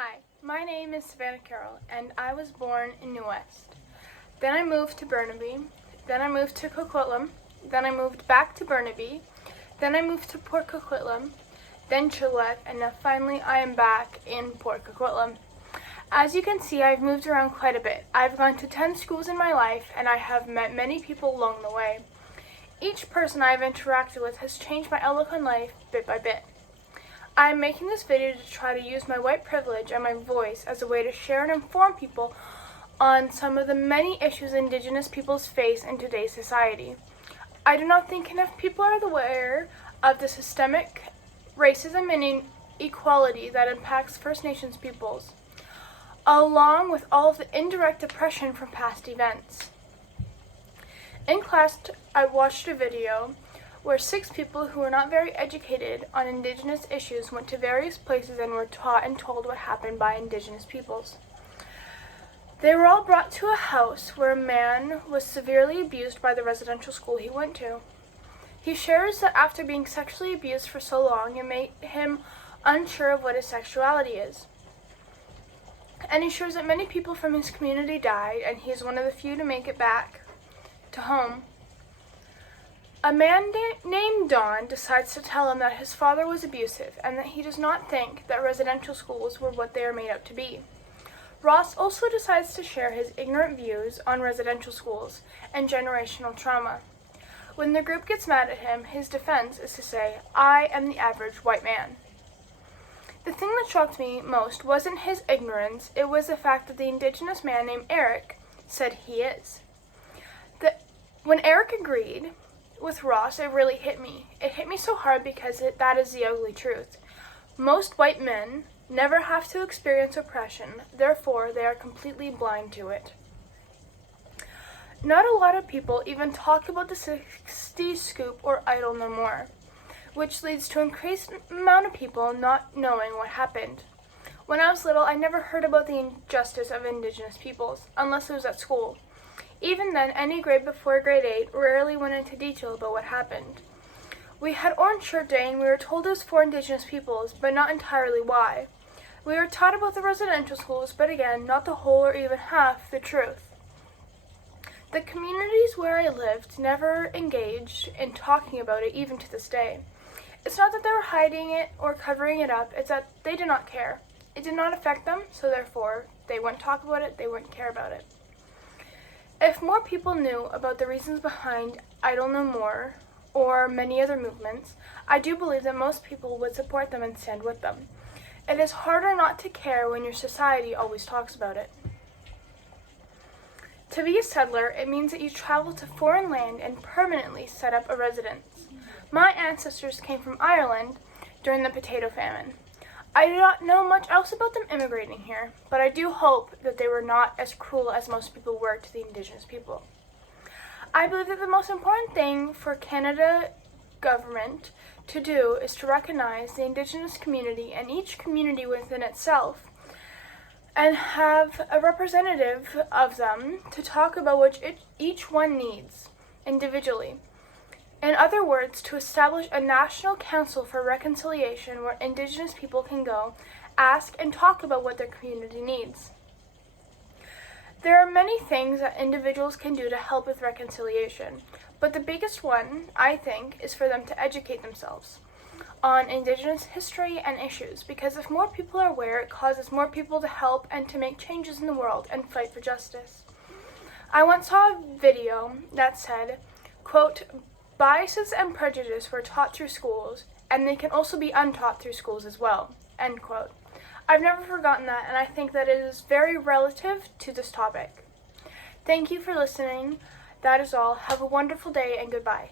Hi, my name is Savannah Carroll, and I was born in New West. Then I moved to Burnaby, then I moved to Coquitlam, then I moved back to Burnaby, then I moved to Port Coquitlam, then Chilliwack, and now finally I am back in Port Coquitlam. As you can see, I've moved around quite a bit. I've gone to 10 schools in my life, and I have met many people along the way. Each person I have interacted with has changed my outlook on life bit by bit. I am making this video to try to use my white privilege and my voice as a way to share and inform people on some of the many issues Indigenous peoples face in today's society. I do not think enough people are aware of the systemic racism and inequality that impacts First Nations peoples, along with all of the indirect oppression from past events. In class, I watched a video where 6 people who were not very educated on Indigenous issues went to various places and were taught and told what happened by Indigenous peoples. They were all brought to a house where a man was severely abused by the residential school he went to. He shares that after being sexually abused for so long, it made him unsure of what his sexuality is. And he shares that many people from his community died, and he is one of the few to make it back to home. A man named Don decides to tell him that his father was abusive and that he does not think that residential schools were what they are made out to be. Ross also decides to share his ignorant views on residential schools and generational trauma. When the group gets mad at him, his defense is to say, "I am the average white man." The thing that shocked me most wasn't his ignorance, it was the fact that the Indigenous man named Eric said he is. When Eric agreed with Ross, it really hit me. It hit me so hard because that is the ugly truth. Most white men never have to experience oppression, therefore they are completely blind to it. Not a lot of people even talk about the 60s scoop or Idle No More, which leads to an increased amount of people not knowing what happened. When I was little, I never heard about the injustice of Indigenous peoples, unless it was at school. Even then, any grade before grade 8 rarely went into detail about what happened. We had Orange Shirt Day and we were told it was for Indigenous peoples, but not entirely why. We were taught about the residential schools, but again, not the whole or even half the truth. The communities where I lived never engaged in talking about it, even to this day. It's not that they were hiding it or covering it up, it's that they did not care. It did not affect them, so therefore, they wouldn't talk about it, they wouldn't care about it. If more people knew about the reasons behind Idle No More or many other movements, I do believe that most people would support them and stand with them. It is harder not to care when your society always talks about it. To be a settler, it means that you travel to foreign land and permanently set up a residence. My ancestors came from Ireland during the potato famine. I do not know much else about them immigrating here, but I do hope that they were not as cruel as most people were to the Indigenous people. I believe that the most important thing for Canada government to do is to recognize the Indigenous community and each community within itself and have a representative of them to talk about what each one needs individually. In other words, to establish a national council for reconciliation where Indigenous people can go, ask, and talk about what their community needs. There are many things that individuals can do to help with reconciliation, but the biggest one, I think, is for them to educate themselves on Indigenous history and issues, because if more people are aware, it causes more people to help and to make changes in the world and fight for justice. I once saw a video that said, quote, "Biases and prejudice were taught through schools, and they can also be untaught through schools as well," end quote. I've never forgotten that, and I think that it is very relative to this topic. Thank you for listening. That is all. Have a wonderful day, and goodbye.